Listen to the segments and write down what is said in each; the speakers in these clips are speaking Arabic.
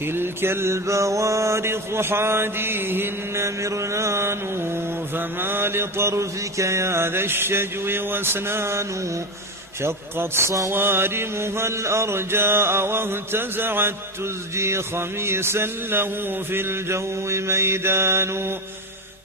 تلك البوارق حاديهن مرنان، فما لطرفك يا ذا الشجو واسنان. شقت صوارمها الأرجاء واهتزعت تزجي خميسا له في الجو ميدان.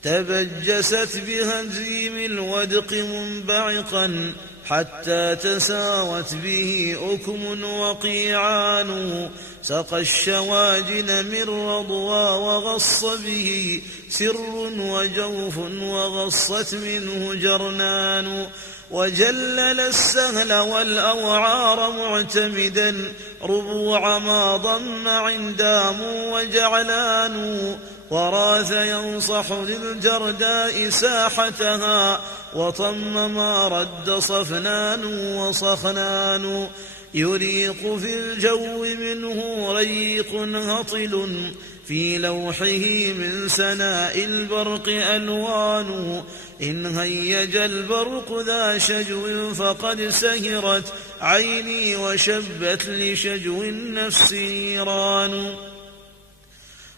تبجست بهزيم الودق منبعقا حتى تساوت به أكم وقيعان. سقى الشواجن من رضوى وغص به سر وجوف وغصت منه جرنان. وجلل السهل والأوعار معتمدا ربوع ما ضم عندام وجعلان. وراث ينصح للجرداء ساحتها وطم ما رد صفنان وصخنان. يريق في الجو منه ريق هطل في لوحه من سناء البرق ألوان. إن هيج البرق ذا شجو فقد سهرت عيني وشبت لشجو النفس نيران.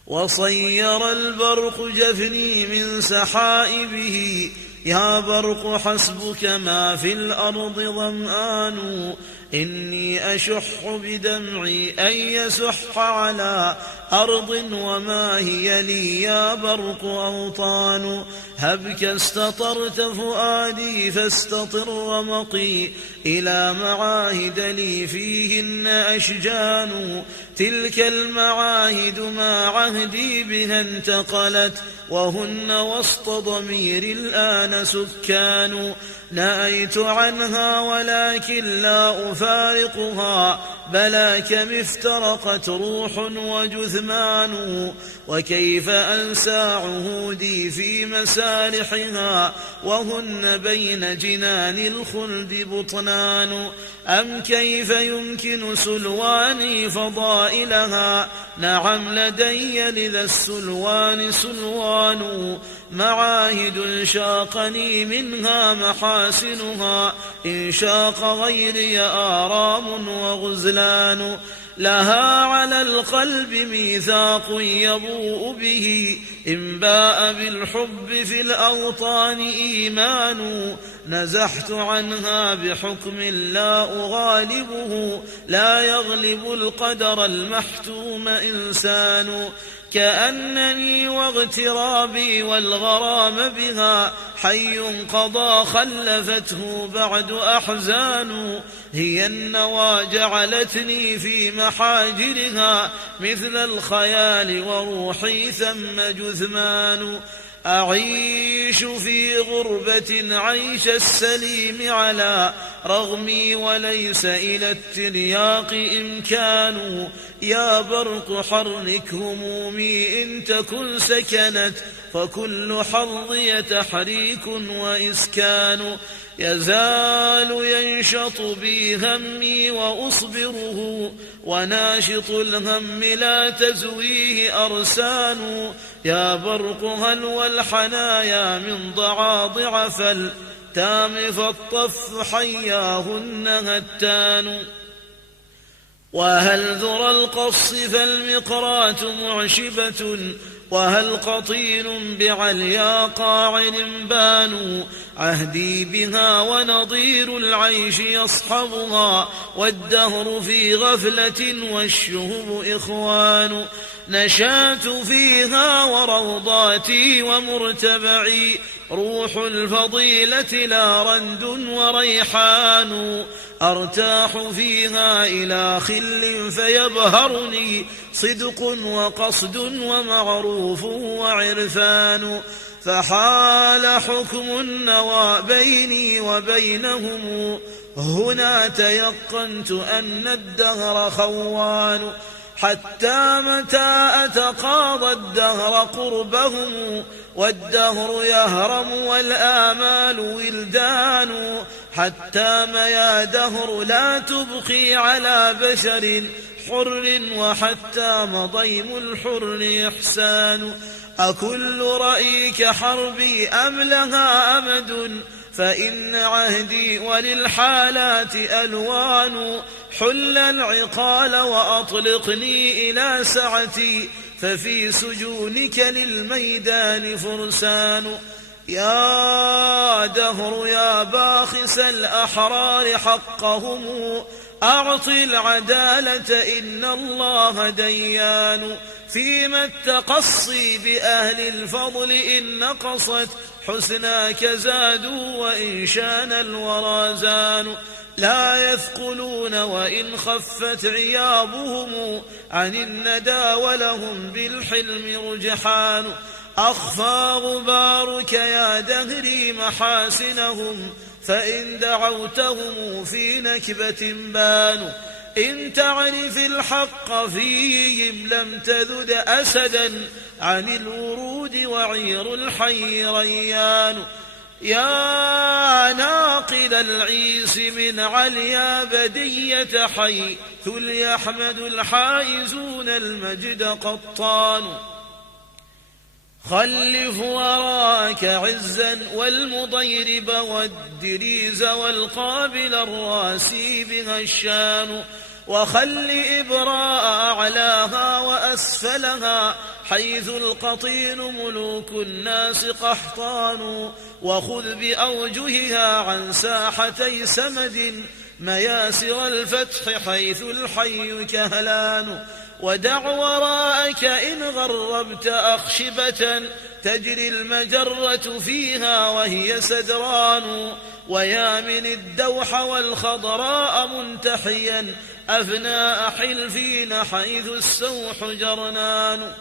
وصير البرق جفني من سحائبه يا برق حسبك ما في الأرض ظمآن. إني أشح بدمعي أن يسح على أرض وما هي لي يا برق أوطان. هبك استطرت فؤادي فاستطر رمقي إلى معاهد لي فيهن أشجان. تلك المعاهد ما عهدي بها انتقلت وهن وسط ضمير الآن سكان. نأيت عنها ولكن لا أفارقها بلى كم افترقت روح وجثمان. وكيف أنسى عهودي في مسارحها وهن بين جنان الخلد بطنان. أم كيف يمكن سلواني فضائلها نعم لدي لذا السلوان سلوان. معاهد شاقني منها محاسنها إن شاق غيري آرام وغزلان. لها على القلب ميثاق يبوء به إن باء بالحب في الأوطان إيمان. نزحت عنها بحكم لا أغالبه لا يغلب القدر المحتوم إنسان. كأنني واغترابي والغرام بها حي قضى خلفته بعد أحزان. هي النوى جعلتني في محاجرها مثل الخيال وروحي ثم جثمان. أعيش في غربة عيش السليم على رغمي وليس إلى الترياق إمكان. يا برق حرك همومي إن تكن سكنت فكل حظي تحريك وإسكان. يزال ينشط بي همي وأصبره وناشط الهم لا تزويه أرسان. يا برق هل والحنايا من ضعاضع فالتام فالطف حياهن هتان. وهل ذرى القص فالمقرات معشبة وهل قطين بعليا قاعر بان. عهدي بها ونظير العيش يصحبها والدهر في غفلة والشهب إخوان. نشأت فيها وروضاتي ومرتبعي روح الفضيلة لا رند وريحان. أرتاح فيها إلى خل فيبهرني صدق وقصد ومعروف وعرفان. فحال حكم النوى بيني وبينهم هنا تيقنت أن الدهر خوان. حتى متى أتقاضى الدهر قربهم والدهر يهرم والآمال ولدان. حتى ما يا دهر لا تبقي على بشر حر وحتى مضيم الحر إحسان. أكل رأيك حربي أم لها أمد فإن عهدي وللحالات ألوان. حل العقال وأطلقني إلى سعتي، ففي سجونك للميدان فرسان. يا دهر يا باخس الأحرار حقهم، أعط العدالة إن الله ديان. فيما التقصي بأهل الفضل إن نقصت، حسناك زادوا وإن شان الورى زان. لا يثقلون وإن خفت عيابهم، عن الندى ولهم بالحلم رجحان. أخفى غبارك يا دهري محاسنهم، فإن دعوتهم في نكبة بانوا. إن تعرف الحق فيهم لم تذد أسدا، عن الورود وعير الحي ريان. يا ناقل العيس من عليا بدية حيث ليحمد الحائزون المجد قطان. خلف وراك عزا والمضيرب والدريز والقابل الراسي بها الشان. وخل إبراء أعلاها وأسفلها، حيث القطين ملوك الناس قحطان. وخذ بأوجهها عن ساحتي سمد، مياسر الفتح حيث الحي كهلان. ودع وراءك إن غربت أخشبة، تجري المجرة فيها وهي سدران. ويا من الدوح والخضراء منتحيا، أفناء حلفين حيث السوح جرنان.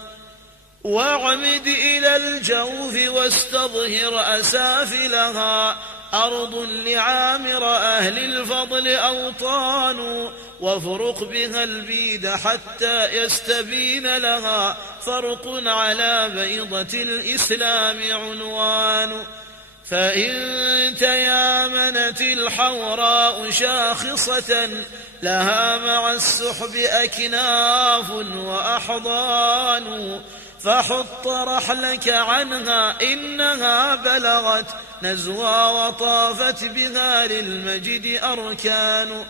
واعمد إلى الجوف واستظهر أسافلها، أرض لعامر أهل الفضل أوطان. وافرق بها البيد حتى يستبين لها، فرق على بيضة الإسلام عنوان. فإن تيامنت الحوراء شاخصة، لها مع السحب أكناف وأحضان. فحط رحلك عنها إنها بلغت نزوى، وطافت بها للمجد أركان.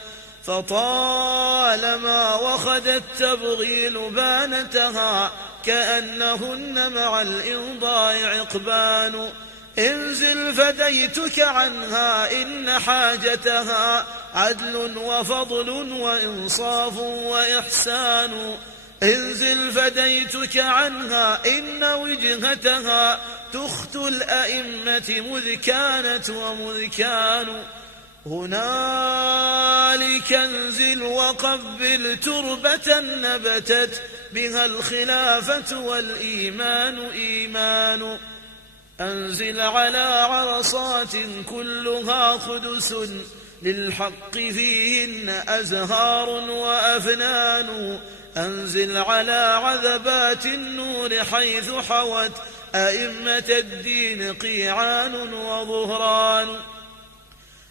فطالما وخدت تبغي لبانتها، كأنهن مع الإنضاء عقبان. انزل فديتك عنها إن حاجتها عدل وفضل وإنصاف وإحسان. انزل فديتك عنها إن وجهتها تخت الأئمة مذ كانت ومذ كانوا. هنالك انزل وقبل تربة نبتت بها الخلافة والإيمان إيمان. أنزل على عرصات كلها قدس، للحق فيهن أزهار وأفنان. أنزل على عذبات النور حيث حوت أئمة الدين قيعان وظهران.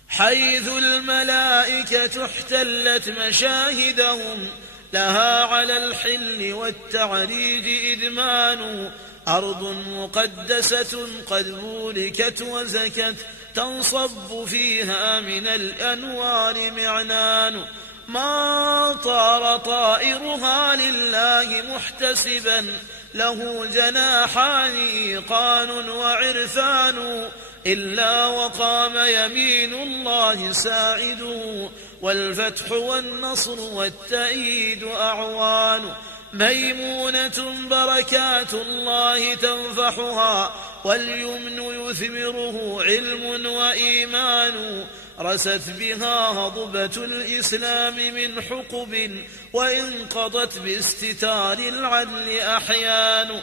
حيث الملائكة احتلت مشاهدهم، لها على الحل والتعريج إدمان. أرض مقدسة قد بوركت وزكت، تنصب فيها من الأنوار معنان. ما طار طائرها لله محتسبا، له جناحان إيقان وعرفان. إلا وقام يمين الله ساعده، والفتح والنصر والتأييد أعوان. ميمونة بركات الله تنفحها، واليمن يثمره علم وإيمان. رست بها هضبة الإسلام من حقب، وانقضت باستتار العدل أحيان.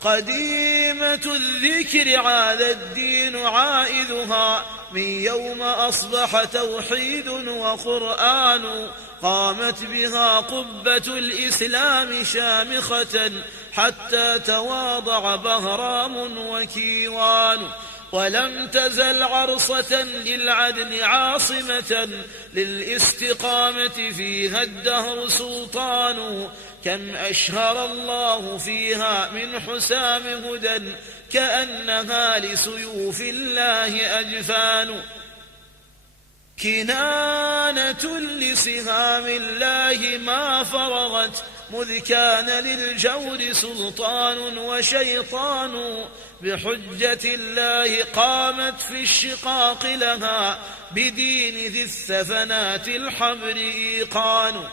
قديمة الذكر عاد الدين عائدها، من يوم أصبح توحيد وقرآن. قامت بها قبة الإسلام شامخة، حتى تواضع بهرام وكيوان. ولم تزل عرصة للعدل عاصمة للاستقامة فيها الدهر سلطان كم أشهر الله فيها من حسام هدى كأنها لسيوف الله أجفان كنانة لسهام الله ما فرغت مذ كان للجور سلطان وشيطان بحجة الله قامت في الشقاق لها بدين ذي الثفنات الحبر إيقان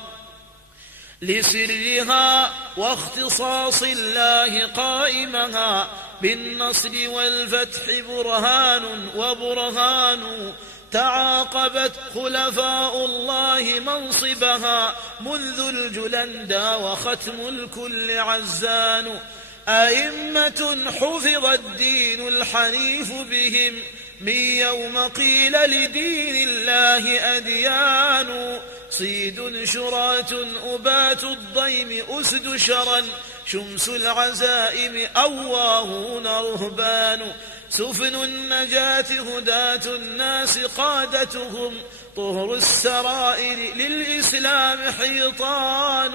لسرها واختصاص الله قائمها بالنصر والفتح برهان وبرهان تعاقبت خلفاء الله منصبها منذ الجلندى وختم الكل عزان أئمة حفظ الدين الحنيف بهم من يوم قيل لدين الله أديان صيد شراة أبات الضيم أسد شرا شمس العزائم أواهون رهبان سفن النجاة هداة الناس قادتهم طهر السرائر للإسلام حيطان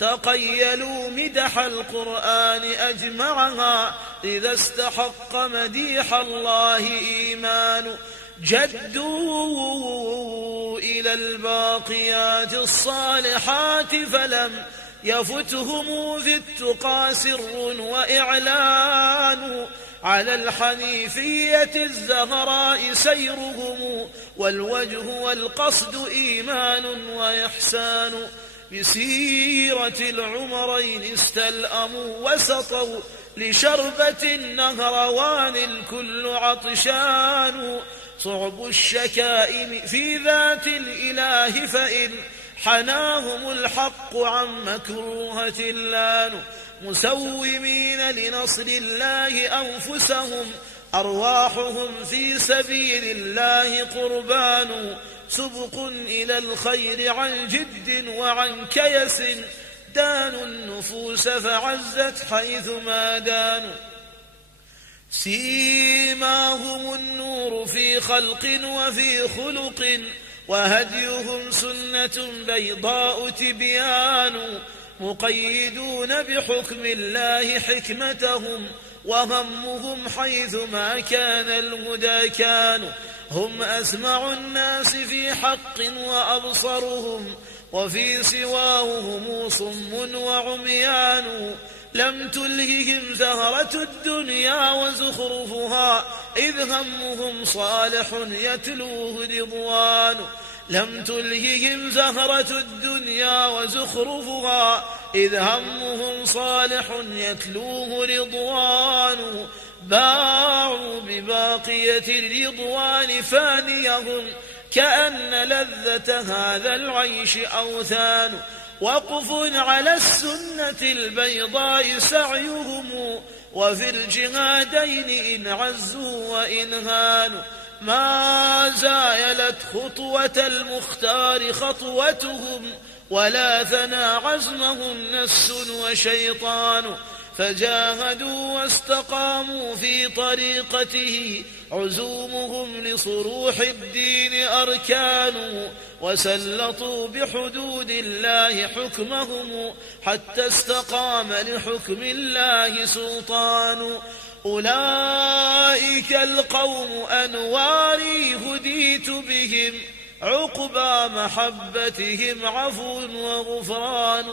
تقيلوا مدح القرآن أجمعها إذا استحق مديح الله إيمان جدوا إلى الباقيات الصالحات فلم يفتهم في التقى سر وإعلان على الحنيفية الزهراء سيرهم والوجه والقصد إيمان وإحسان بسيرة العمرين استلأموا وسطوا لشربة النهروان الكل عطشان صعب الشكائم في ذات الإله فإن حناهم الحق عن مكروهة اللان مسومين لنصر الله أنفسهم أرواحهم في سبيل الله قربان سبق إلى الخير عن جد وعن كيس دانوا النفوس فعزت حيثما دانوا سيماهم النور في خلق وفي خلق وهديهم سنة بيضاء تبيان مقيدون بحكم الله حكمتهم وهمهم حيثما كان الهدى كانوا هم أسمع الناس في حق وأبصرهم وفي سواه هم صم وعميان لم تلههم زهرة الدنيا وزخرفها إذ همهم صالح يتلوه رضوان لم تلههم زهرة الدنيا وزخرفها إذ همهم صالح يتلوه رضوان باعوا بباقية الرضوان فانيهم كأن لذة هذا العيش أوثان وقف على السنة البيضاء سعيهم وفي الجهادين إن عزوا وإن هانوا ما زايلت خطوة المختار خطوتهم ولا ثنى عزمهم نس وشيطان فجاهدوا واستقاموا في طريقته عزومهم لصروح الدين أركان وسلطوا بحدود الله حكمهم حتى استقام لحكم الله سلطان أولئك القوم أنواري هديت بهم عقبى محبتهم عفو وغفران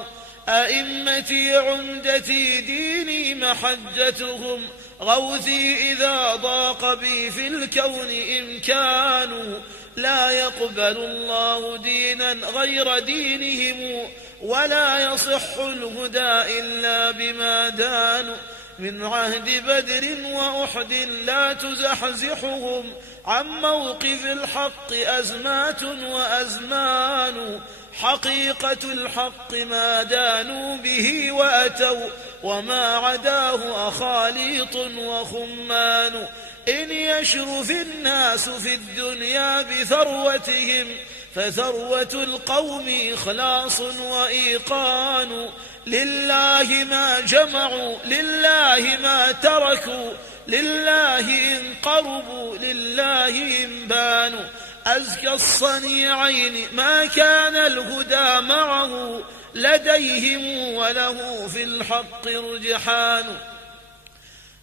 أئمتي عمدتي ديني محجتهم غوثي إذا ضاق بي في الكون إمكان لا يقبل الله دينا غير دينهم ولا يصح الهدى إلا بما دانوا من عهد بدر وأحد لا تزحزحهم عن موقف الحق أزمات وأزمان حقيقة الحق ما دانوا به وأتوا وما عداه أخاليط وخمان إن يشرف الناس في الدنيا بثروتهم فثروة القوم إخلاص وإيقان لله ما جمعوا لله ما تركوا لله إن قربوا لله إن بانوا. أزكى الصنيعين ما كان الهدى معه لديهم وله في الحق رجحان.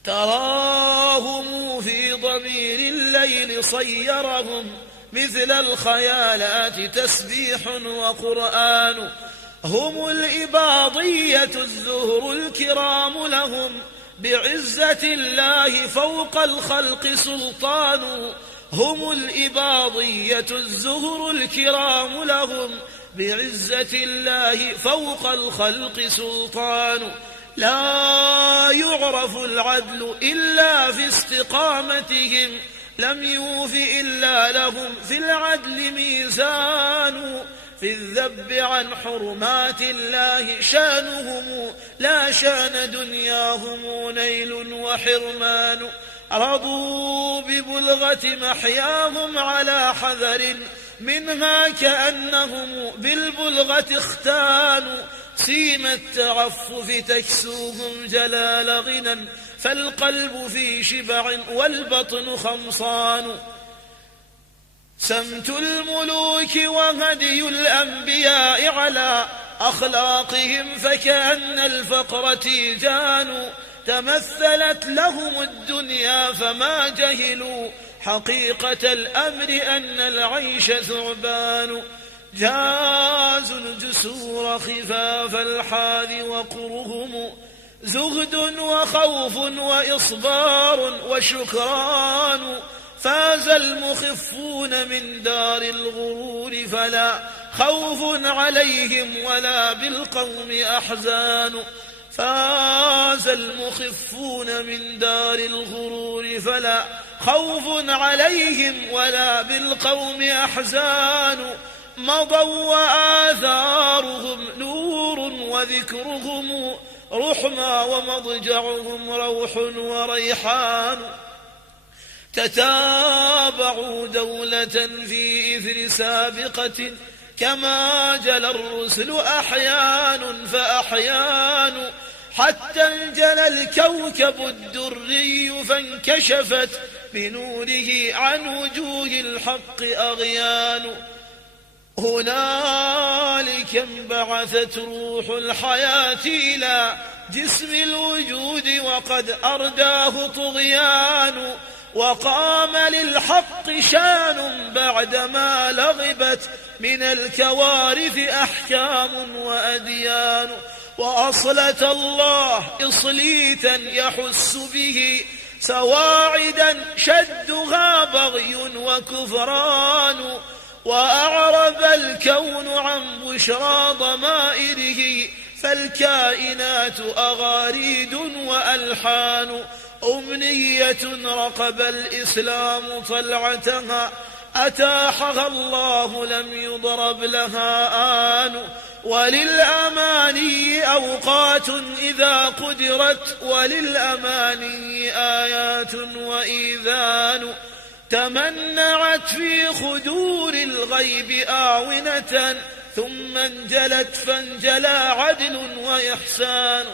تراهم في ضمير الليل صيرهم مثل الخيالات تسبيح وقرآن. هم الإباضية الزهر الكرام لهم بعزة الله فوق الخلق سلطان. هم الإباضية الزهر الكرام لهم بعزة الله فوق الخلق سلطان. لا يعرف العدل إلا في استقامتهم لم يوف إلا لهم في العدل ميزان. في الذب عن حرمات الله شانهم لا شان دنياهم نيل وحرمان. رضوا ببلغة محياهم على حذر منها كأنهم بالبلغة اختانوا. سيم التعفف تكسوهم جلال غنى فالقلب في شبع والبطن خمصان. سمت الملوك وهدي الأنبياء على أخلاقهم فكأن الفقر تيجان. تمثلت لهم الدنيا فما جهلوا حقيقة الأمر أن العيش ثعبان. جازوا الجسور خفاف الحال وقرهم زهد وخوف وإصبار وشكران. فاز المخفون من دار الغرور فلا خوف عليهم ولا بالقوم أحزان. فاز المخفون من دار الغرور فلا خوف عليهم ولا بالقوم أحزان. مضوا وآثارهم نور وذكرهم رحمى ومضجعهم روح وريحان. تتابعوا دولة في إثر سابقة كما جل الرسل أحيان فأحيان. حتى انجلى الكوكب الدري فانكشفت بنوره عن وجوه الحق أغيان. هنالك انبعثت روح الحياة إلى جسم الوجود وقد أرداه طغيان. وقام للحق شان بعدما لغبت من الكوارث أحكام وأديان. وأصلة الله إصليتا يحس به سواعدا شدها بغي وكفران. وأعرب الكون عن بشرى ضمائره فالكائنات أغاريد وألحان. أمنية رقب الإسلام طلعتها أتاحها الله لم يضرب لها آن. وللأماني أوقات إذا قدرت وللأماني آيات وإيذان. تمنعت في خدور الغيب آونة ثم انجلت فانجلى عدل وإحسان.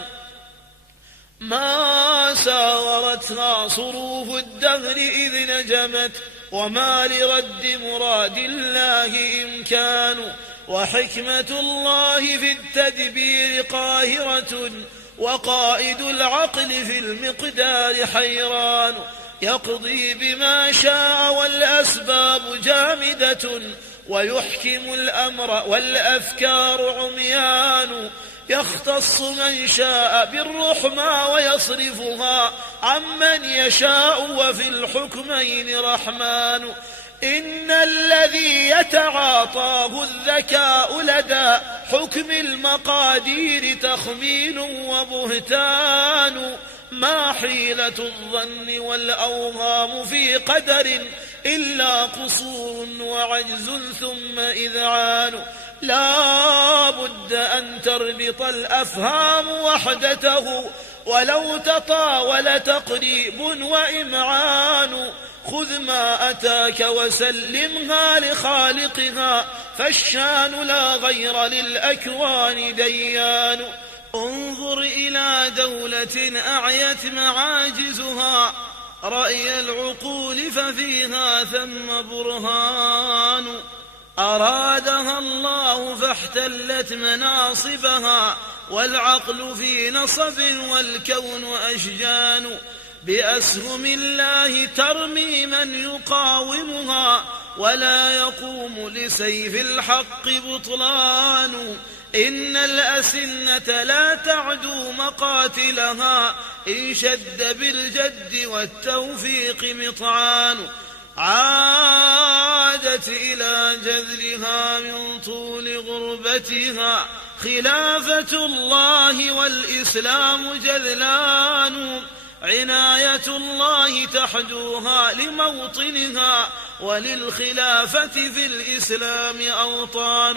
ما ساورتها صروف الدهر إذ نجمت وما لرد مراد الله إمكان. وحكمة الله في التدبير قاهرة وقائد العقل في المقدار حيران. يقضي بما شاء والأسباب جامدة ويحكم الأمر والأفكار عميان. يختص من شاء بالرحمى ويصرفها عمن يشاء وفي الحكمين رحمن. إن الذي يتعاطاه الذكاء لدى حكم المقادير تخمين وبهتان. ما حيلة الظن والأوهام في قدر إلا قصور وعجز ثم إذعان. لا بد أن تربط الأفهام وحدته ولو تطاول تقريب وإمعان. خذ ما أتاك وسلمها لخالقها فالشان لا غير للأكوان ديان. انظر إلى دولة أعيت معاجزها رأي العقول ففيها ثم برهان أرادها الله فاحتلت مناصبها والعقل في نصب والكون أشجان بأسهم الله ترمي من يقاومها ولا يقوم لسيف الحق بطلان إن الأسنة لا تعدو مقاتلها إن شد بالجد والتوفيق مطعان عادت إلى جذلها من طول غربتها خلافة الله والإسلام جذلان عناية الله تحدوها لموطنها وللخلافة في الإسلام أوطان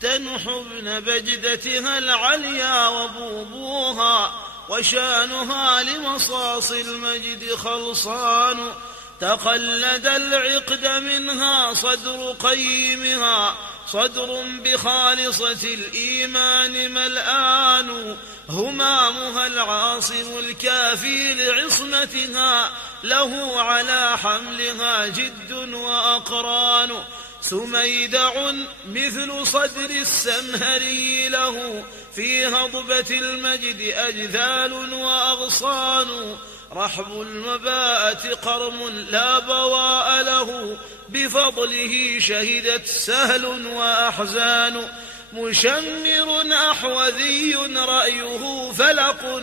تنحبن بجدتها العليا وبوبوها وشانها لمصاص المجد خلصان تقلد العقد منها صدر قيمها صدر بخالصة الإيمان ملآن همامها العاصم الكافي لعصمتها له على حملها جد وأقران سميدع مثل صدر السمهري له في هضبة المجد أجذال وأغصان رحب المباءة قرم لا بواء له بفضله شهدت سهل وأحزان مشمر أحوذي رأيه فلق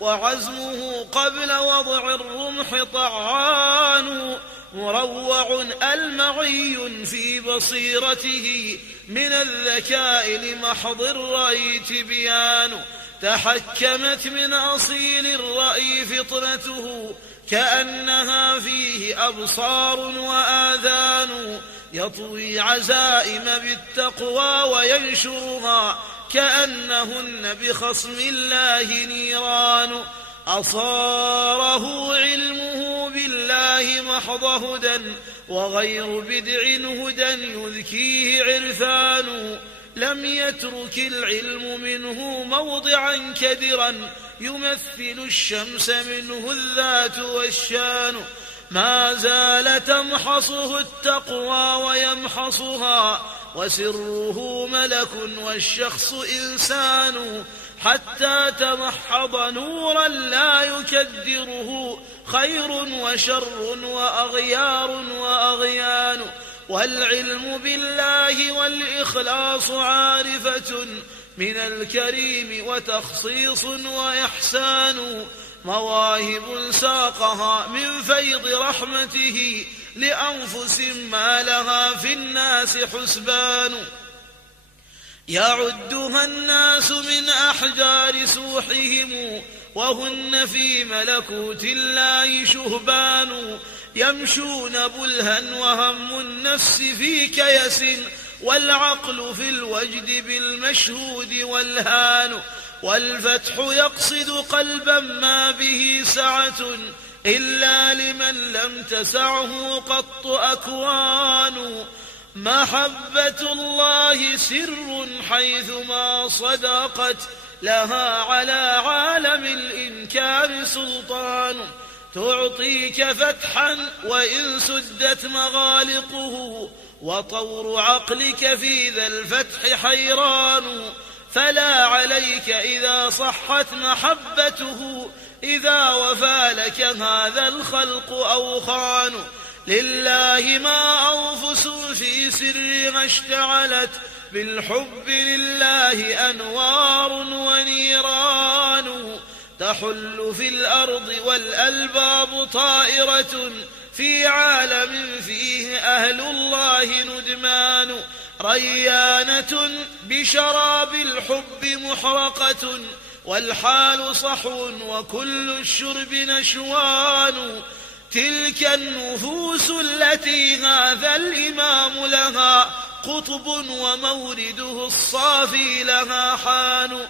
وعزمه قبل وضع الرمح طعان مروع ألمعي في بصيرته من الذكاء لمحض الرأي تبيان تحكمت من أصيل الرأي فطرته كأنها فيه أبصار وآذان يطوي عزائم بالتقوى وينشرها كأنهن بخصم الله نيران أصاره علمه بالله محض هدى وغير بدع هدى يذكيه عرفان لم يترك العلم منه موضعا كدرا يمثل الشمس منه الذات والشان ما زال تمحصه التقوى ويمحصها وسره ملك والشخص إنسان حتى تمحض نورا لا يكدره خير وشر وأغيار وأغيان والعلم بالله والإخلاص عارفة من الكريم وتخصيص وإحسان مواهب ساقها من فيض رحمته لأنفس ما لها في الناس حسبان يعدها الناس من أحجار سوحهم وهن في ملكوت الله شهبان يمشون بلها وهم النفس في كيس والعقل في الوجد بالمشهود والهان والفتح يقصد قلبا ما به سعة إلا لمن لم تسعه قط أكوان محبة الله سر حيثما صدقت لها على عالم الإنكار سلطان تعطيك فتحا وإن سدت مغالقه وطور عقلك في ذا الفتح حيران فلا عليك إذا صحت محبته إذا وفى لك هذا الخلق أو خان لله ما أنفس في سرها اشتعلت بالحب لله أنوار ونيران تحل في الأرض والألباب طائرة في عالم فيه أهل الله ندمان ريانة بشراب الحب محرقة والحال صحو وكل الشرب نشوان تلك النفوس التي هذا الإمام لها قطب ومورده الصافي لها حان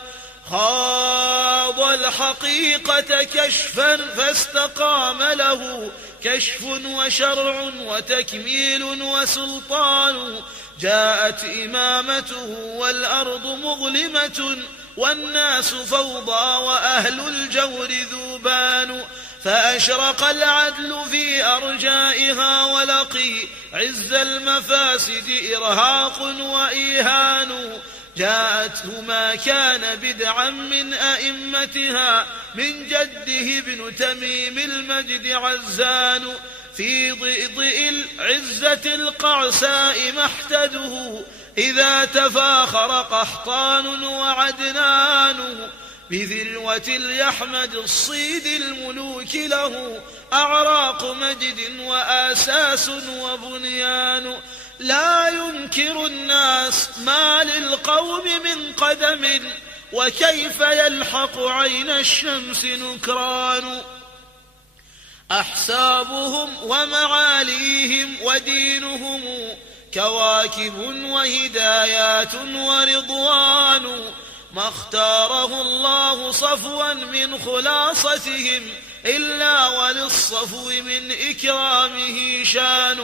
خاض الحقيقة كشفا فاستقام له كشف وشرع وتكميل وسلطان جاءت إمامته والأرض مظلمة والناس فوضى وأهل الجور ذوبان فأشرق العدل في أرجائها ولقي عز المفاسد إرهاق وإيهان جاءته ما كان بدعا من أئمتها من جده ابن تميم المجد عزان في ضئضئ العزة القعساء محتده إذا تفاخر قحطان وعدنان بذروة اليحمد الصيد الملوك له أعراق مجد وآساس وبنيان لا ينكر الناس ما للقوم من قدم وكيف يلحق عين الشمس نكران أحسابهم ومعاليهم ودينهم كواكب وهدايات ورضوان ما اختاره الله صفوا من خلاصتهم إلا وللصفو من إكرامه شان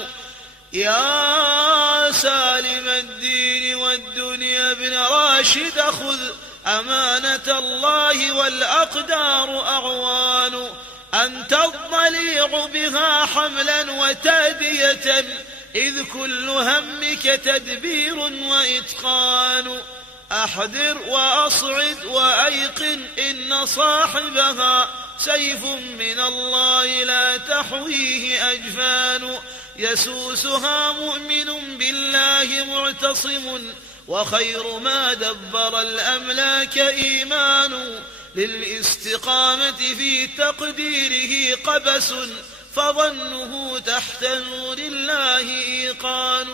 يا سالم الدين والدنيا ابن راشد خذ أمانة الله والأقدار أعوان أنت الضليع بها حملا وتادية إذ كل همك تدبير وإتقان أحذر وأصعد وأيقن إن صاحبها سيف من الله لا تحويه أجفان يسوسها مؤمن بالله معتصم وخير ما دبر الأملاك إيمان للاستقامة في تقديره قبس فظنه تحت نور الله إيقان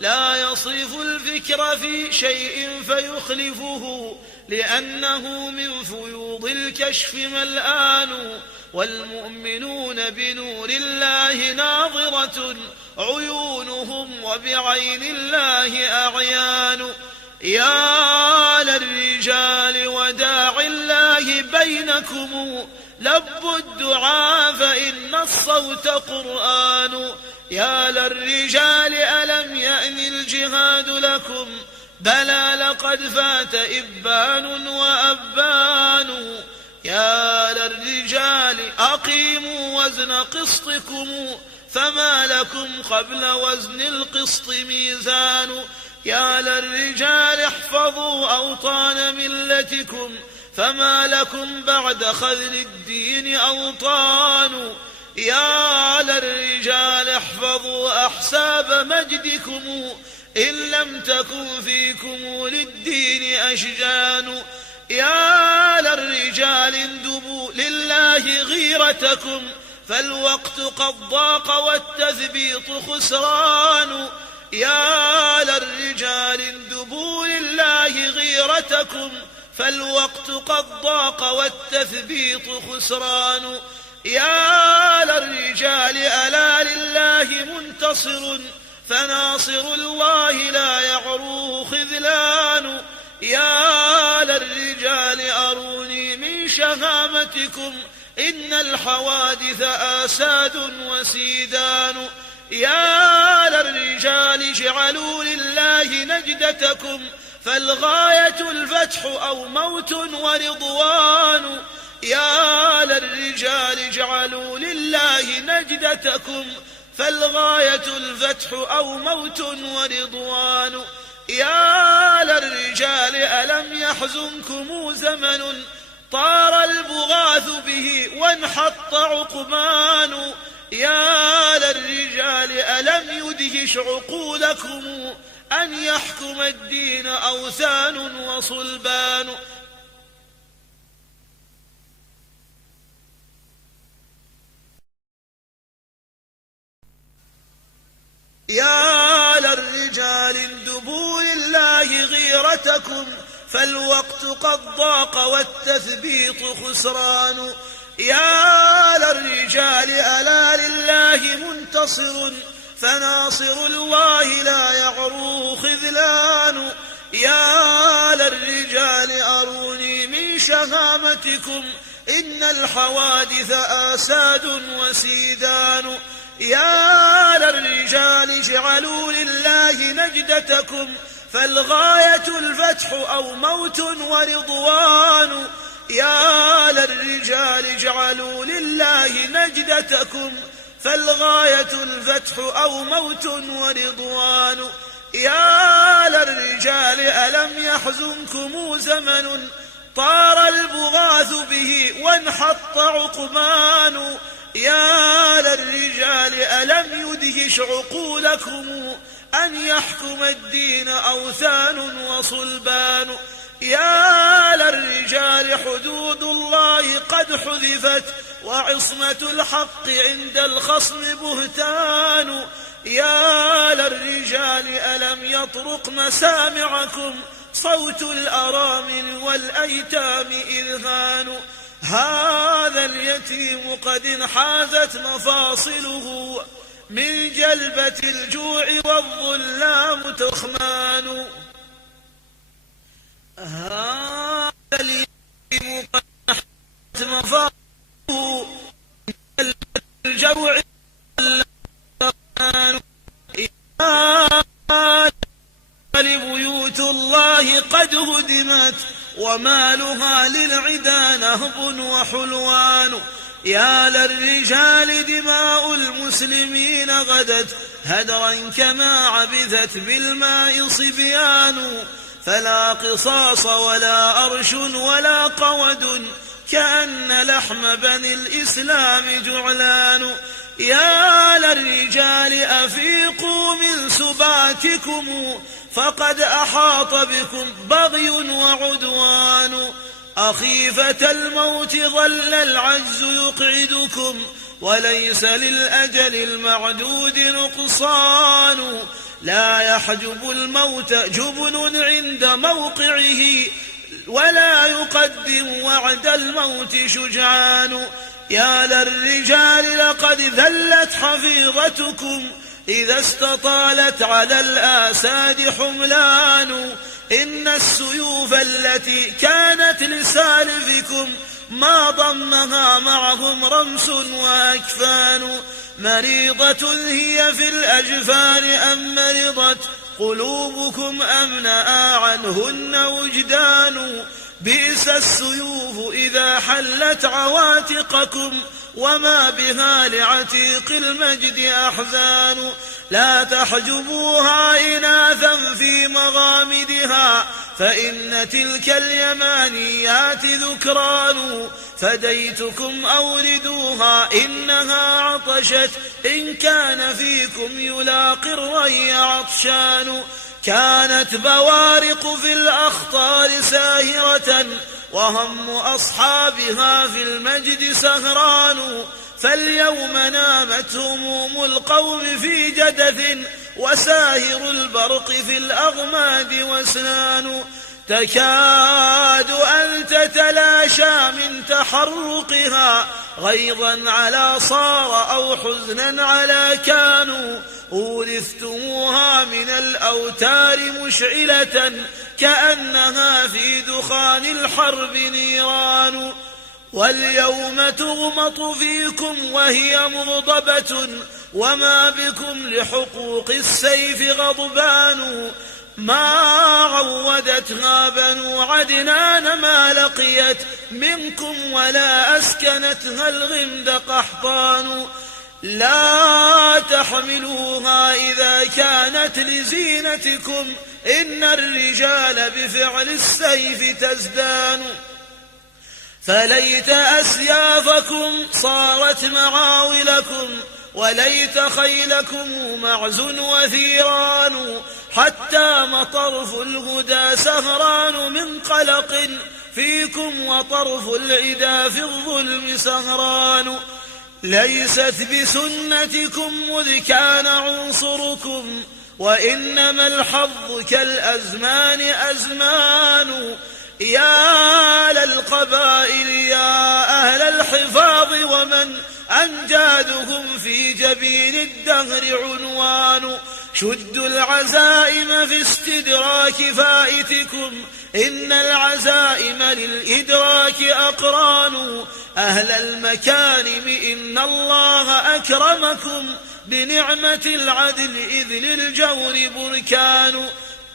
لا يصرف الفكر في شيء فيخلفه لأنه من فيوض الكشف ملآن والمؤمنون بنور الله ناظرة عيونهم وبعين الله أعيان يا للرجال وداع الله بينكم لبوا الدعاء فإن الصوت قرآن يا للرجال ألم يأن الجهاد لكم بلى لقد فات إبان وأبان يا للرجال أقيموا وزن قسطكم فما لكم قبل وزن القسط ميزان يا للرجال احفظوا أوطان ملتكم فما لكم بعد خذل الدين أوطان يا للرجال احفظوا أحساب مجدكم إن لم تكن فيكم للدين أشجان يا للرجال اندبوا لله غيرتكم فالوقت قد ضاق والتثبيط خسران يا للرجال اندبوا لله غيرتكم فالوقت قد ضاق والتثبيط خسران يا للرجال ألا لله منتصر فناصر الله لا يعروه خذلان يا للرجال أروني من شهامتكم إن الحوادث آساد وسيدان يا للرجال اجعلوا لله نجدتكم فالغاية الفتح أو موت ورضوان يا للرجال اجعلوا لله نجدتكم فالغاية الفتح أو موت ورضوان يا للرجال ألم يحزنكم زمن طار البغاث به وانحط عقبان يا للرجال ألم يدهش عقولكم أن يحكم الدين أوثان وصلبان يا للرجال اندبوا لله غيرتكم فالوقت قد ضاق والتثبيط خسران يا للرجال ألا لله منتصر فناصر الله لا يعروه خذلان يا للرجال أروني من شهامتكم إن الحوادث آساد وسيدان يا للرجال اجعلوا لله نجدتكم فالغاية الفتح أو موت ورضوان يا للرجال اجعلوا لله نجدتكم، فالغاية الفتح أو موت ورضوان. يا للرجال ألم يحزنكم زمن طار البغاث به وانحط عقبان. يا للرجال ألم يدهش عقولكم أن يحكم الدين أوثان وصلبان. يا للرجال حدود الله قد حذفت وعصمة الحق عند الخصم بهتان. يا للرجال ألم يطرق مسامعكم صوت الأرامل والأيتام إذهان. هذا اليتيم قد انحازت مفاصله من جلبة الجوع والظلام تخمان. هذا اليتيم قد انحازت مفاصله من جلبة الجوع والظلام تخمان. لبيوت الله قد هدمت ومالها للعدا نهب وحلوان. يا للرجال دماء المسلمين غدت هدرا كما عبثت بالماء صبيان. فلا قصاص ولا أرش ولا قود كأن لحم بني الإسلام جعلان. يا للرجال أفيقوا من سباتكم فقد أحاط بكم بغي وعدوان. أخيفة الموت ظل العجز يقعدكم وليس للأجل المعدود نقصان. لا يحجب الموت جبن عند موقعه ولا يقدم وعد الموت شجعان. يا للرجال لقد ذلت حفيظتكم إذا استطالت على الآساد حملان. إن السيوف التي كانت لسالفكم ما ضمها معهم رمس وأكفان. مريضة هي في الأجفان أم مرضت قلوبكم أم نأى عنهن وجدان. بئس السيوف إذا حلت عواتقكم وما بها لعتيق المجد أحزان. لا تحجبوها إناثا في مغامدها فإن تلك اليمانيات ذكران. فديتكم أوردوها إنها عطشت إن كان فيكم يلاقي الري عطشان. كانت بوارق في الأخطار ساهرة وهم أصحابها في المجد سهران. فاليوم نامت هموم القوم في جدث وساهر البرق في الأغماد وسنان. تكاد أن تتلاشى من تحرقها غيظا على صار أو حزنا على كانوا. أورثتموها من الأوتار مشعلة كأنها في دخان الحرب نيران. واليوم تغمط فيكم وهي مغضبة وما بكم لحقوق السيف غضبان. ما عودتها بنو عدنان ما لقيت منكم ولا أسكنتها الغمد قحطان. لا تحملوها إذا كانت لزينتكم إن الرجال بفعل السيف تزدان. فليت أسيافكم صارت معاولكم وليت خيلكم معز وثيران. حتى مطرف الهدى سهران من قلق فيكم وطرف العدا في الظلم سهران. ليست بسنتكم مذ كان عنصركم وإنما الحظ كالأزمان أزمان. يا للقبائل يا أهل الحفاظ ومن أنجادهم في جبين الدهر عنوان. شدوا العزائم في استدراك فائتكم إن العزائم للإدراك أقران. أهل المكارم إن الله أكرمكم بنعمة العدل إذ للجور بركان.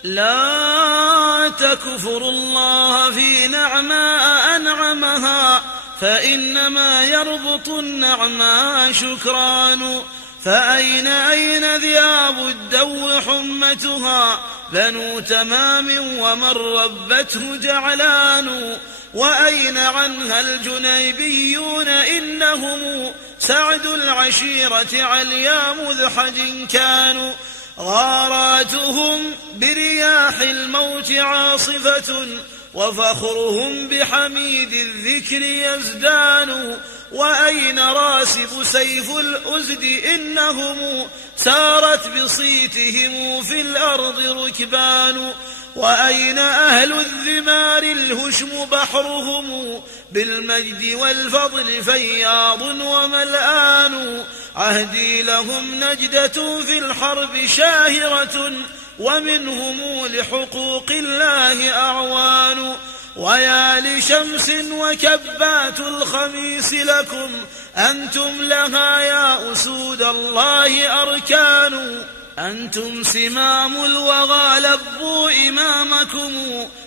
لا تكفروا الله في نعماء أنعمها فإنما يربط النعماء شكران. فأين ذئاب الدو حمتها بنو تمام ومن ربته جعلان. وأين عنها الجنيبيون إنهم سعد العشيرة عليا مذحج كانوا. غاراتهم برياح الموت عاصفة وفخرهم بحميد الذكر يزدان. وأين راسب سيف الأزد إنهم سارت بصيتهم في الأرض ركبان. وأين أهل الذمار الهشم بحرهم بالمجد والفضل فياض وملآن. عهدي لهم نجدة في الحرب شاهرة ومنهم لحقوق الله أعوان. ويا لشمس وكبات الخميس لكم أنتم لها يا أسود الله أركان. أنتم سمام الوغى لبوا إمامكم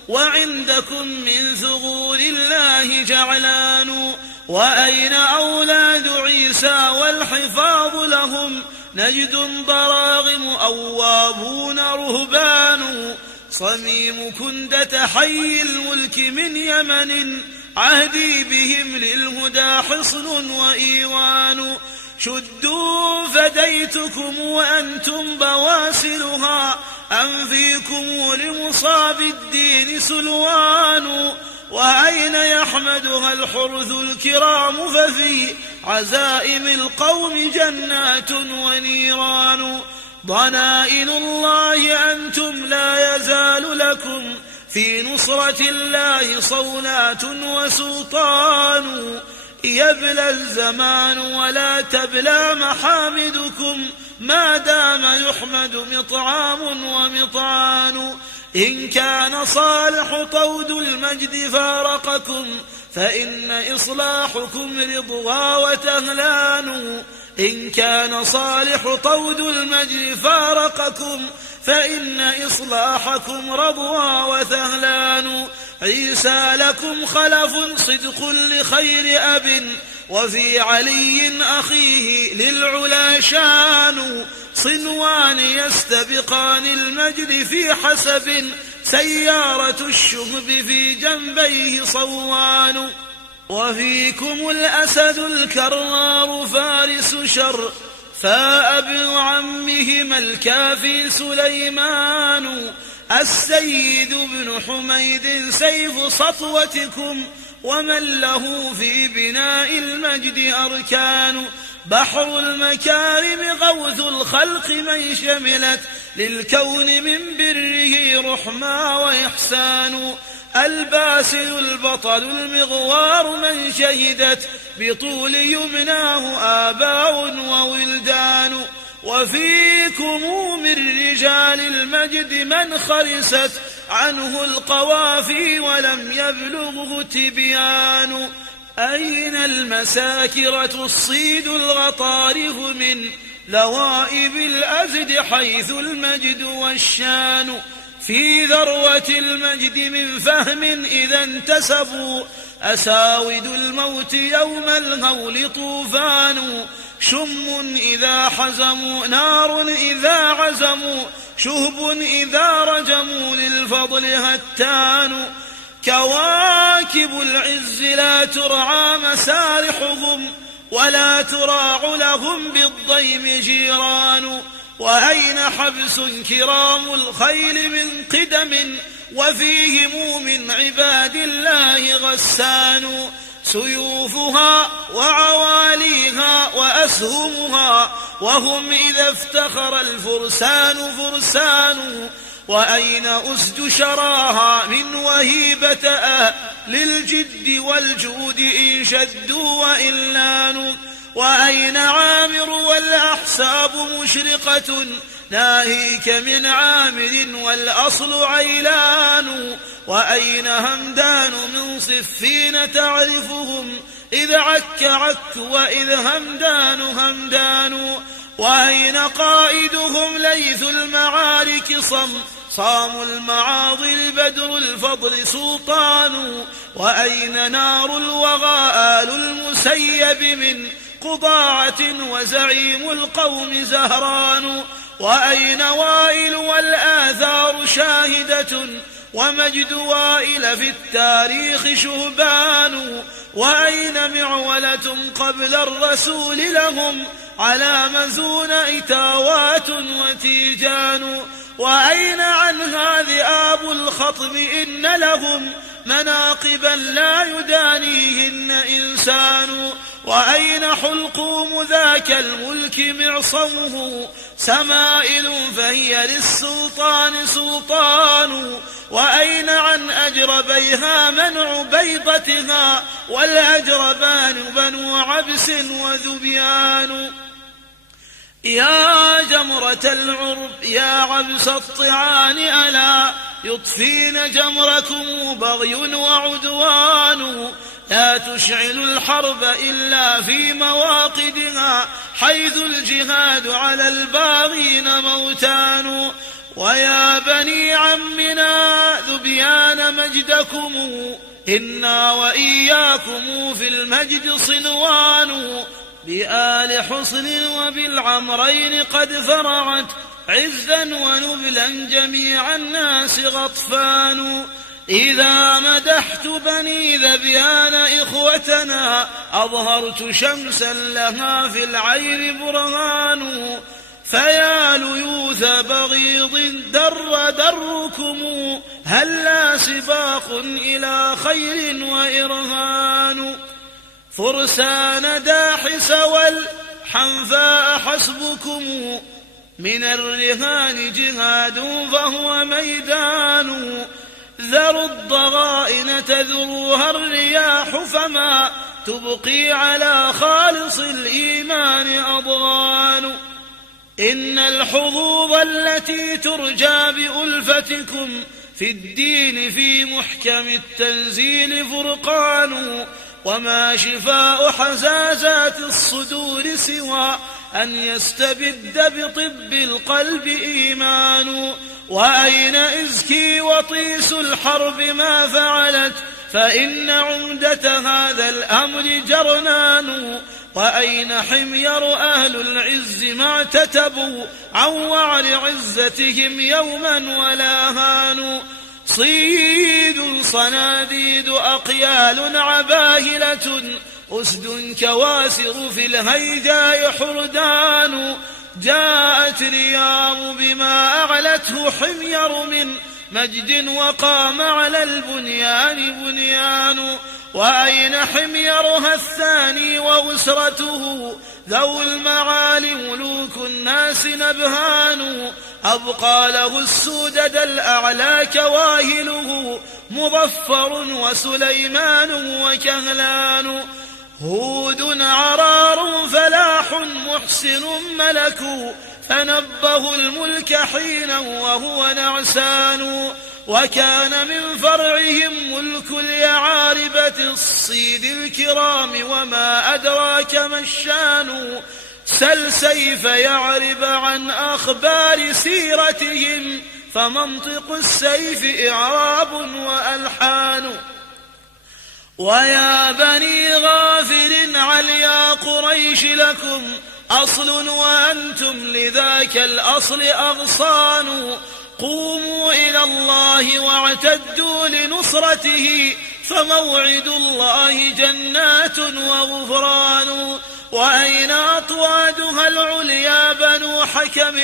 وعندكم من ثغور الله جعلان. وأين أولاد عيسى والحفاظ لهم نجد ضراغم أوابون رهبان. صميم كندة حي الملك من يمن عهدي بهم للهدى حصن وإيوان. شدوا فديتكم وأنتم بواسلها أنفيكم لمصاب الدين سلوان. وأين يحمدها الحرث الكرام ففي عزائم القوم جنات ونيران. ضنائن الله أنتم لا يزال لكم في نصرة الله صولات وسلطان. يبلى الزمان ولا تبلى محامدكم ما دام يحمد مطعام ومطعان. إن كان صالح طود المجد فارقكم فإن إصلاحكم رضوى وتهلان. إن كان صالح طود المجد فارقكم فإن إصلاحكم رضوى وثهلان. عيسى لكم خلف صدق لخير أب وفي علي أخيه للعلا شان. صنوان يستبقان المجد في حسب سيارة الشهب في جنبيه صوان. وفيكم الأسد الكرار فارس شر فاء ابن عمهما الكافي سليمان. السيد بن حميد سيف سطوتكم ومن له في بناء المجد أركان. بحر المكارم غوث الخلق من شملت للكون من بره رحمة وإحسان. الباسل البطل المغوار من شهدت بطول يمناه آباء وولدان. وفيكم من رجال المجد من خرست عنه القوافي ولم يبلغه تبيان. أين المساكرة الصيد الغطارف من ذوائب الأزد حيث المجد والشان. في ذروة المجد من فهم إذا انتسبوا أساود الموت يوم الهول طوفان. شم إذا حزموا نار إذا عزموا شهب إذا رجموا للفضل هتان. كواكب العز لا ترعى مسارحهم ولا تراع لهم بالضيم جيران. وأين حبس كرام الخيل من قدم وفيهم من عباد الله غسان. سيوفها وعواليها وأسهمها وهم إذا افتخر الفرسان فرسان. وأين أسد شراها من وهيبة للجد والجود إن شدوا وإن لانوا. وأين عامر والأحساب مشرقة ناهيك من عامر والأصل عيلان. وأين همدان من صفين تعرفهم إذ عك عك وإذ همدان همدان. وأين قائدهم ليث المعارك صام المعاضل بدر الفضل سلطان وأين نار الوغى آل المسيب من قضاعة وزعيم القوم زهران وأين وائل والآثار شاهدة ومجد وائل في التاريخ شهبان وأين معولة قبل الرسول لهم على مزون إتاوات وتيجان وأين عنها ذئاب الخطب إن لهم مناقبا لا يدانيهن إنسان وأين حلقوم ذاك الملك معصمه سمائل فهي للسلطان سلطان وأين عن أجربيها منع بيضتها والأجربان بنو عبس وذبيان يا جمرة العرب يا عبس الطعان ألا يطفين جمركم بغي وعدوان لا تشعل الحرب إلا في مواقدها حيث الجهاد على الباغين موتان ويا بني عمنا ذبيان مجدكم إنا وإياكم في المجد صنوان بآل حصن وبالعمرين قد فرعت عزا ونبلا جميع الناس غطفان إذا مدحت بني ذبيان إخوتنا أظهرت شمسا لها في العين برهان فيا ليوث بغيض در دركم هلا سباق إلى خير وإرهان فرسان داحس والحنفاء حسبكم من الرهان جهاد فهو ميدان ذروا الضغائن تذروها الرياح فما تبقي على خالص الإيمان أضغان إن الحظوظ التي ترجى بألفتكم في الدين في محكم التنزيل فرقان وما شفاء حزازات الصدور سوى أن يستبد بطب القلب إيمان وأين إزكي وطيس الحرب ما فعلت فإن عمدة هذا الأمر جرنان وأين حمير أهل العز ما اعتتبوا عن وعر عزتهم يوما ولا هانوا صيد صناديد أقيال عباهلة أسد كواسر في الهيجاء حردان جاءت ريام بما أعلته حمير من مجد وقام على البنيان بنيان وأين حميرها الثاني وأسرته ذو المعالي ملوك الناس نبهان أبقى له السودد الأعلى كواهله مظفر وسليمان وكهلان هود عرار فلاح محسن ملك فنبه الملك حينا وهو نعسان وكان من فرعهم ملك اليعاربة الصيد الكرام وما أدراك ما الشان سل سيف يعرب عن أخبار سيرتهم فمنطق السيف إعراب وألحان ويا بني غافر عليا قريش لكم أصل وأنتم لذاك الأصل أغصان قوموا إلى الله واعتدوا لنصرته فموعد الله جنات وغفران وأين أطوادها العليا بنو حكم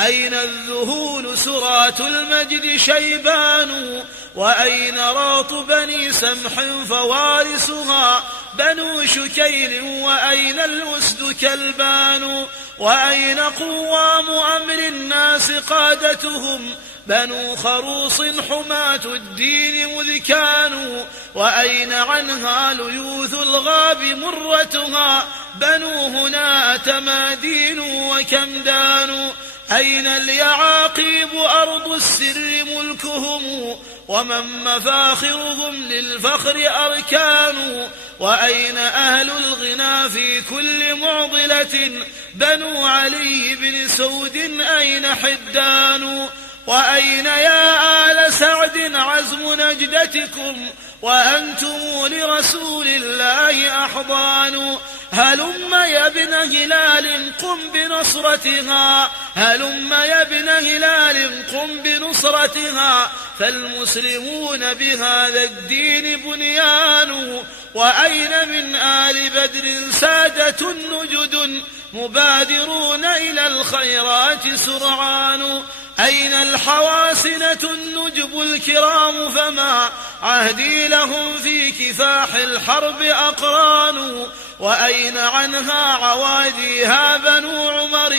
أين الذهول سرات المجد شيبان وأين راط بني سمح فوارسها بنو شكيل وأين الأسد كلبان وأين قوام أمر الناس قادتهم بنو خروص حماة الدين مذ كانوا وأين عنها ليوث الغاب مرتها بنو هنا تمادين وكمدان أين اليعاقيب أرض السر ملكهم ومن مفاخرهم للفخر أركان وأين أهل الغنى في كل معضلة بنو علي بن سود أين حدان وأين يا آل سعد عزم نجدتكم وأنتم لرسول الله أحضان هلم يا ابن هلال قم بنصرتها هلم يا ابن هلال قم بنصرتها فالمسلمون بهذا الدين بنيان وأين من آل بدر سادة نجد مبادرون إلى الخيرات سرعان أين الحواسنة النجب الكرام فما عهدي لهم في كفاح الحرب أقران وأين عنها عواديها بنو عمر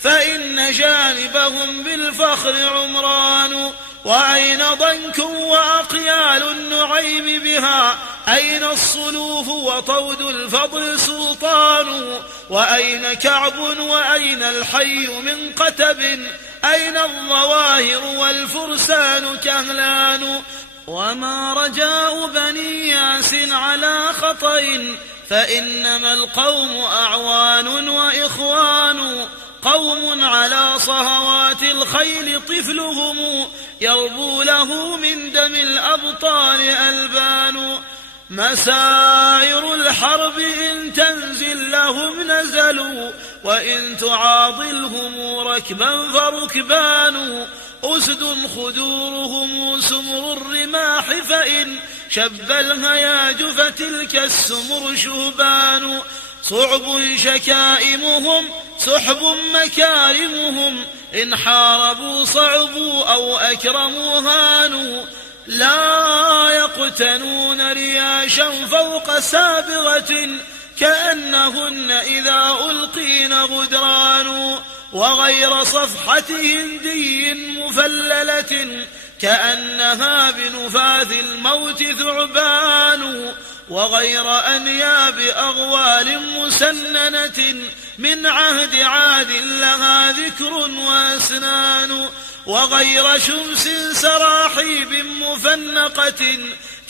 فإن جانبهم بالفخر عمران وأين ضنك وأقيال النعيم بها أين الصلوف وطود الفضل سلطان وأين كعب وأين الحي من قتب أين الظواهر والفرسان كهلان وما رجاء بني ياس على خطأ فإنما القوم أعوان وإخوان قوم على صهوات الخيل طفلهم يربو له من دم الأبطال ألبان مساعر الحرب إن تنزل لهم نزلوا وإن تعاضلهم ركبا فركبان أسد خدورهم سمر الرماح فإن شب الهياج فتلك السمر شهبان صعب شكائمهم سحب مكارمهم إن حاربوا صعبوا أو أكرموا هانوا لا يقتنون رياشا فوق سابغة كأنهن إذا ألقين غدران وغير صفحة هندي مفللة كأنها بنفاث الموت ثعبان وغير أنياب أغوال مسننة من عهد عاد لها ذكر وأسنان وغير شمس سراحيب مفنقة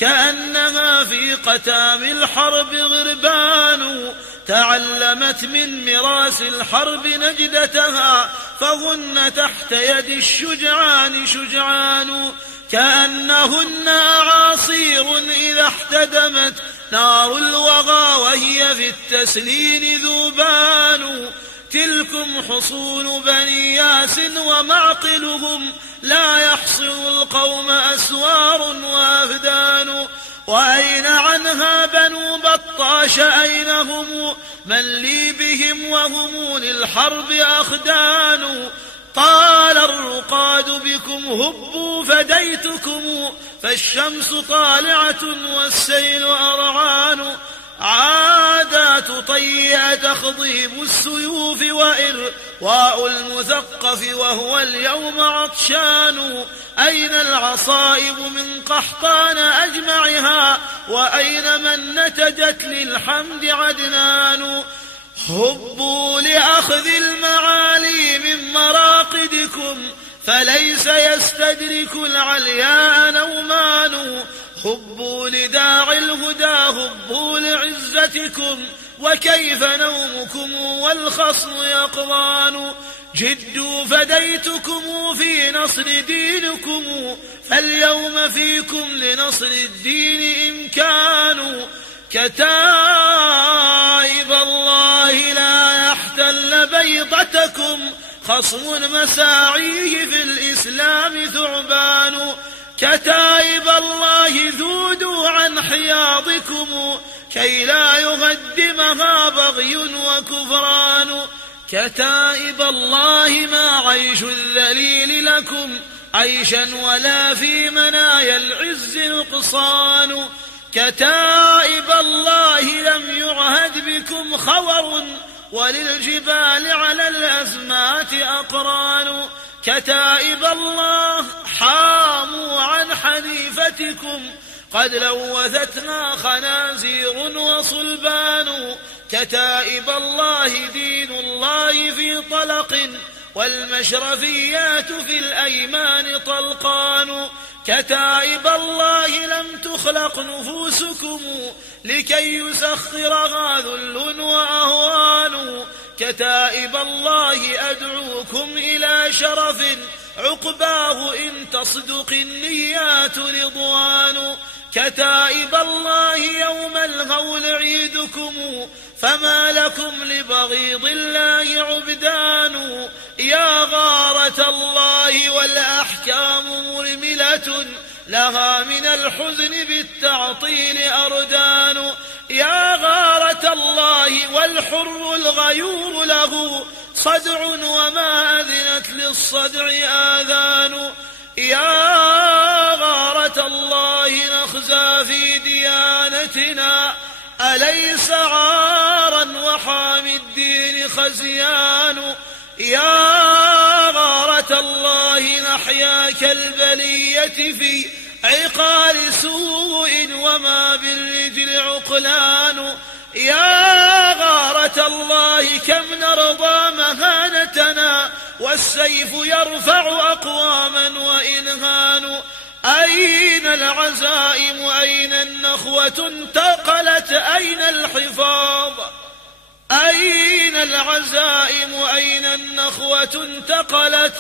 كأنها في قتام الحرب غربان تعلمت من مراس الحرب نجدتها فهن تحت يد الشجعان شجعان كأنهن أعاصير إذا احتدمت نار الوغى وهي في التسنين ذوبان تلكم حصون بني ياس ومعقلهم لا يحصر القوم أسوار وأفدان وأين عنها بنو بطاش أين هم من لي بهم وهم للحرب أخدان طال الرقاد بكم هبوا فديتكم فالشمس طالعة والسيل أرعان عادات طيئة تخضيب السيوف وإرواء المثقف وهو اليوم عطشان أين العصائب من قحطان أجمعها وأين من نتجت للحمد عدنان هبوا لأخذ المعالي من مراقدكم فليس يستدرك العلياء نومان هبوا لداعي الهدى هبوا لعزتكم وكيف نومكم والخصم يقظان جدوا فديتكم في نصر دينكم فاليوم فيكم لنصر الدين إمكان كتائب الله لا يحتل بيضتكم خصم مساعيه في الإسلام ثعبان كتائب الله ذودوا عن حياضكم كي لا يهدمها بغي وكفران كتائب الله ما عيش الذليل لكم عيشا ولا في منايا العز نقصان كتائب الله لم يعهد بكم خور وللجبال على الأزمات أقران كتائب الله حاموا عن حنيفتكم قد لوثتنا خنازير وصلبان كتائب الله دين الله في طلق والمشرفيات في الأيمان طلقان كتائب الله لم تخلق نفوسكم لكي يسخرها ذل وأهوان كتائب الله أدعوكم إلى شرف عقباه إن تصدق النيات رضوان. كتائب الله يوم الغول عيدكم، فما لكم لبغيض الله عبدان. يا غارة الله والأحكام مرملة، لها من الحزن بالتعطيل أردان. يا غارة الله والحر الغيور له صدع، وما أذنت للصدع آذان. يا غارة الله نخزى في ديانتنا، أليس عارا وحامي الدين خزيان. يا غارة الله نحيا كالبلية في عقال سوء، وما بالرجل عقلان. يا غارة الله كم نرضى مهانتنا، والسيف يرفع أقواما وإنهان. أين العزائم أين النخوة انتقلت أين الحفاظ؟ أين العزائم أين النخوة انتقلت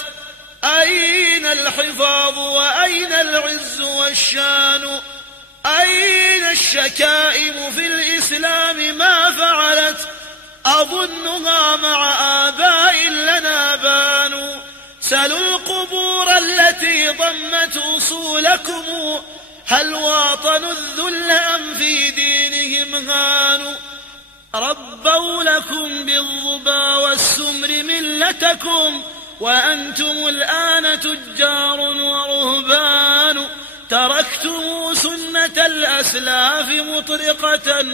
أين الحفاظ وأين العز والشان؟ أين الشكائم في الإسلام ما فعلت؟ أظنها مع آباء لنا بانوا. سلوا القبور التي ضمت أصولكم، هل واطنوا الذل أم في دينهم هانوا؟ ربوا لكم بالظبا والسمر ملتكم، وأنتم الآن تجار ورهبان. تركتم سنة الأسلاف مطرقة،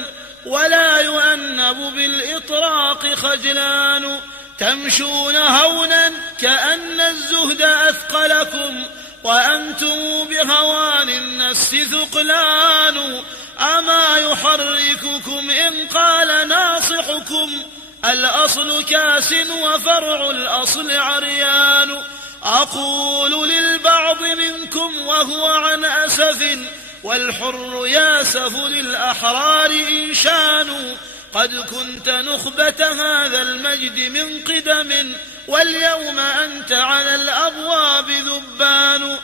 ولا يؤنب بالإطراق خجلان. تمشون هونا كأن الزهد أثقلكم، وأنتم بهوان النفس ثقلان. أما يحرككم إن قال ناصحكم، الأصل كاس وفرع الأصل عريان. أقول للبعض منكم وهو عن أسف، والحر ياسف للأحرار إنشان. قد كنت نخبة هذا المجد من قدم، واليوم أنت على الأبواب ذبان.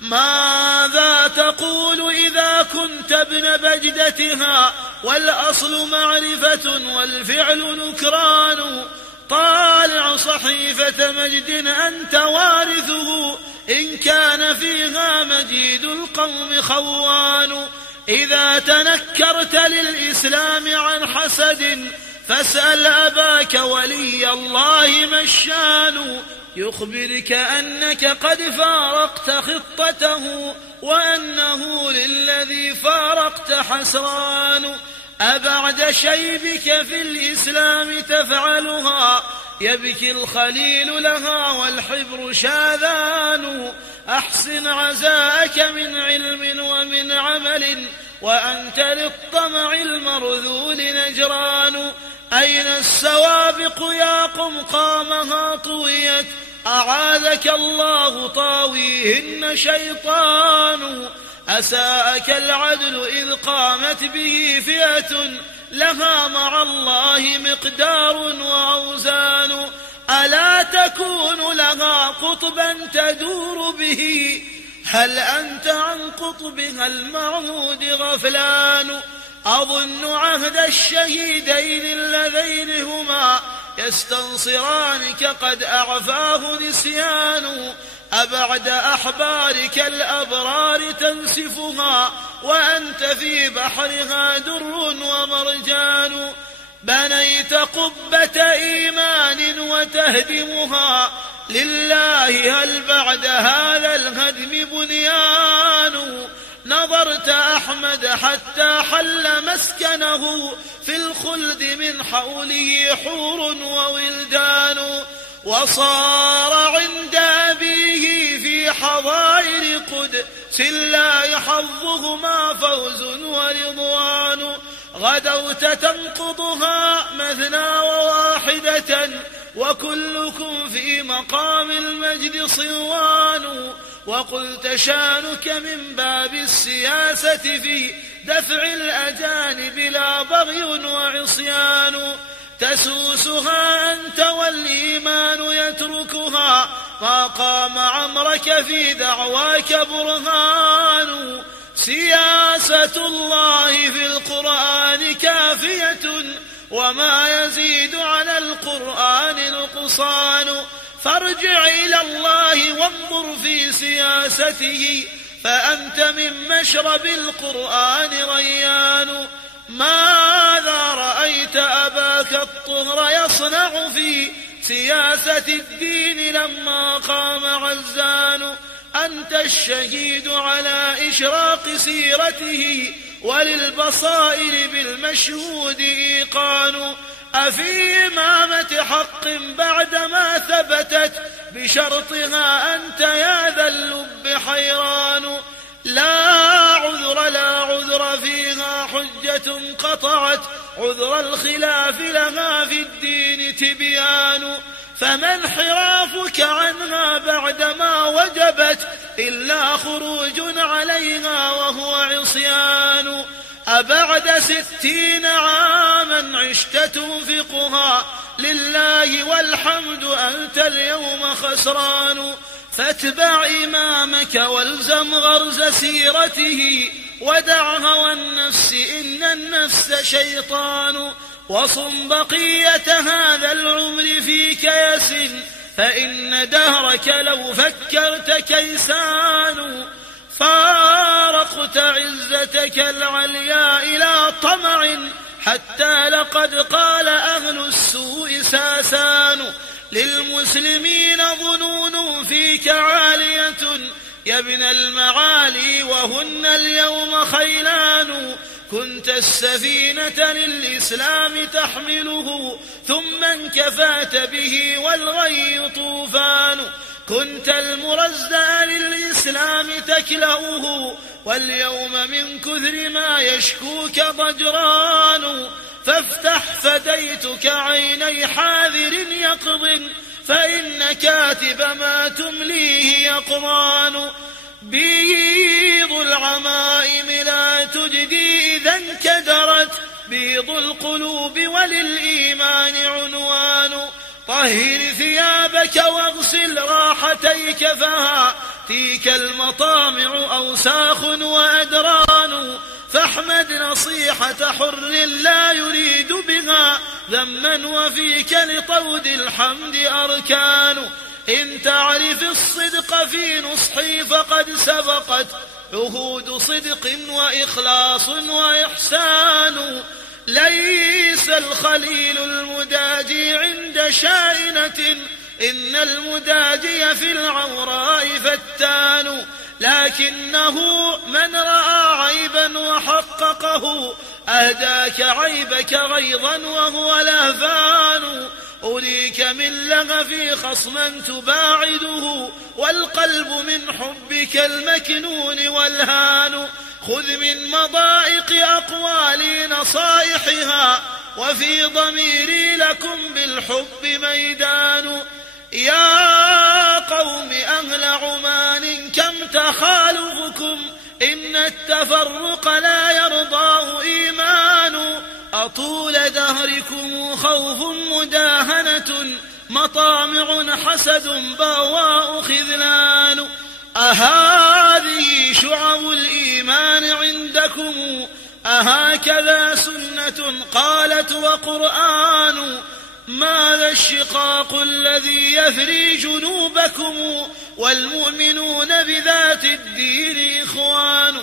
ماذا تقول إذا كنت ابن بجدتها، والأصل معرفة والفعل نكران؟ طالع صحيفة مجد أنت وارثه، إن كان فيها مجيد القوم خوان. إذا تنكرت للإسلام عن حسد، فاسأل أباك ولي الله مشان. يخبرك أنك قد فارقت خطته، وأنه للذي فارقت حسران. أبعد شيبك في الإسلام تفعلها، يبكي الخليل لها والحبر شاذان. أحسن عزاءك من علم ومن عمل، وأنت للطمع المرذول نجران. أين السوابق يا قمقامها طويت، أعاذك الله طاويهن شيطان. أساءك العدل إذ قامت به فئة، لها مع الله مقدار وأوزان. ألا تكون لها قطبا تدور به، هل أنت عن قطبها المعهود غفلان؟ أظن عهد الشهيدين اللذين هما يستنصرانك قد أعفاه نسيان. أبعد أحبارك الأبرار تنسفها، وأنت في بحرها در ومرجان. بنيت قبة إيمان وتهدمها، لله هل بعد هذا الهدم بنيان؟ نظرت أحمد حتى حل مسكنه، في الخلد من حوله حور وولدان. وصار عند أبيه في حظائر قدس الله حظهما فوز ورضوان. غدوت تنقضها مثنى وواحدة، وكلكم في مقام المجد صوان. وقلت شانك من باب السياسة في دفع الأجانب لا بغي وعصيان. تسوسها أنت والإيمان يتركها، ما قام عمرك في دعواك برهان. سياسة الله في القرآن كافية، وما يزيد على القرآن نقصان. فارجع إلى الله وانظر في سياسته، فأنت من مشرب القرآن ريان. ماذا رأيت أباك الطهر يصنع في سياسة الدين لما قام عزان؟ أنت الشهيد على إشراق سيرته، وللبصائر بالمشهود إيقان. أفي إمامة حق بعدما ثبتت بشرطها أنت يا ذا اللب حيران. لا عذر فيها، حجة قطعت عذر الخلاف لها في الدين تبيان. فما انحرافك عنها بعدما وجبت إلا خروج عليها وهو عصيان. أبعد 60 عاما عشت تنفقها لله والحمد أنت اليوم خسران. فاتبع إمامك والزم غرز سيرته، ودع هوى النفس إن النفس شيطان. وصم بقية هذا العمر في كيس، فإن دهرك لو فكرت كيسان. فارقت عزتك العليا إلى طمع، حتى لقد قال أهل السوء ساسان. للمسلمين ظنون فيك عالية يا ابن المعالي، وهن اليوم خيلان. كنت السفينة للإسلام تحمله، ثم انكفات به والغي طوفان. كنت المرزأ للإسلام تكلأه، واليوم من كثر ما يشكوك ضجران. فافتح فديتك عيني حاذر يقظ، فإن كاتب ما تمليه يقظان. بيض العمائم لا تجدي إذا انكدرت، بيض القلوب وللإيمان عنوان. طهر ثيابك واغسل راحتيك، فهاتيك المطامع أوساخ وأدران. فاحمد نصيحة حر لا يريد بها ذما، وفيك لطود الحمد أركان. إن تعرف الصدق في نصحي فقد سبقت عهود صدق وإخلاص وإحسان. ليس الخليل المداجي عند شائنة، إن المداجي في العوراء فتان. لكنه من رأى عيبا وحققه أهداك عيبك غيظا وهو لهفان. أريك من لغف خصما تباعده، والقلب من حبك المكنون والهان. خذ من مضائق أقوالي نصائحها، وفي ضميري لكم بالحب ميدان. يا قوم أهل عمان كم تخالفكم، إن التفرق لا يرضاه إيمان. أطول دهركم خوف مداهنة، مطامع حسد بواء خذلان. أهذه شعب الإيمان عندكم، أهكذا سنة قالت وقرآن. ماذا الشقاق الذي يثري جنوبكم، والمؤمنون بذات الدين إخوان.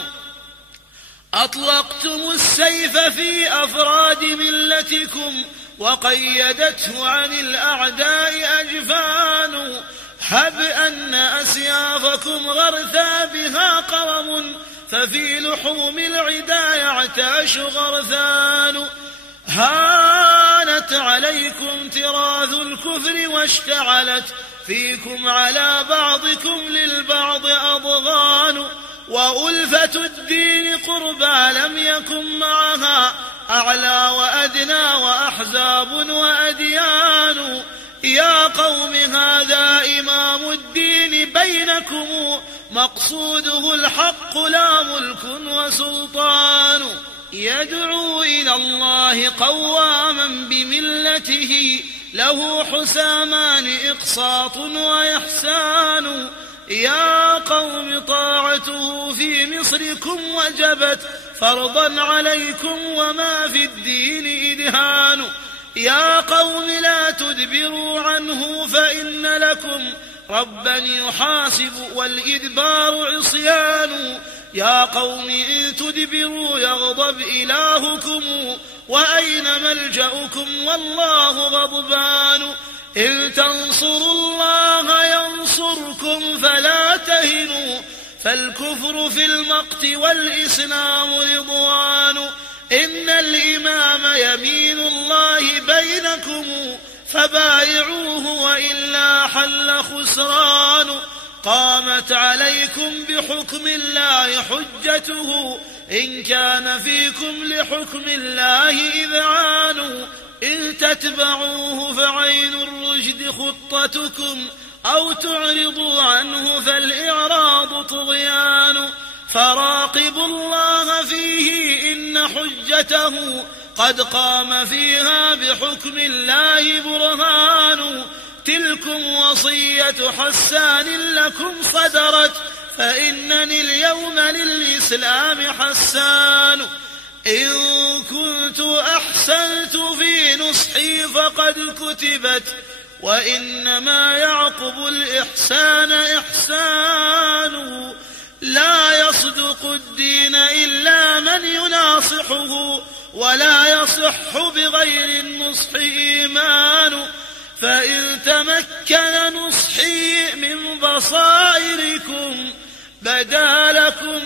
أطلقتم السيف في أفراد ملتكم، وقيدته عن الأعداء أجفان. هب أن أسيافكم غرثا بها قرم، ففي لحوم العدا يعتاش غرثان. هانت عليكم تراث الكفر، واشتعلت فيكم على بعضكم للبعض أضغان. وألفة الدين قربى لم يكن معها أعلى وأدنى وأحزاب وأديان. يا قوم هذا إمام الدين بينكم، مقصوده الحق لا ملك وسلطان. يدعو إلى الله قواما بملته له حسامان إقساط وإحسان. يا قوم طاعته في مصركم وجبت فرضا عليكم وما في الدين إدهان. يا قوم لا تدبروا عنه فإن لكم ربا يحاسب والإدبار عصيان. يا قوم إن تدبروا يغضب إلهكم وأين ملجأكم والله غضبان. إن تنصروا الله ينصركم فلا تهنوا فالكفر في المقت والإسلام رضوان. إن الإمام يمين الله بينكم فبايعوه وإلا حل خسران. قامت عليكم بحكم الله حجته إن كان فيكم لحكم الله إذعان. إن تتبعوه فعين الرشد خطتكم أو تعرضوا عنه فالإعراض طغيان. فراقبوا الله فيه إن حجته قد قام فيها بحكم الله برهان. تلكم وصية حسان لكم صدرت فإنني اليوم للإسلام حسان. إن كنت أحسنت في نصحي فقد كتبت وإنما يعقب الإحسان إحسان. لا يصدق الدين إلا من يناصحه ولا يصح بغير النصح إيمان. فإن تمكن نصحي من بصائركم بدا لكم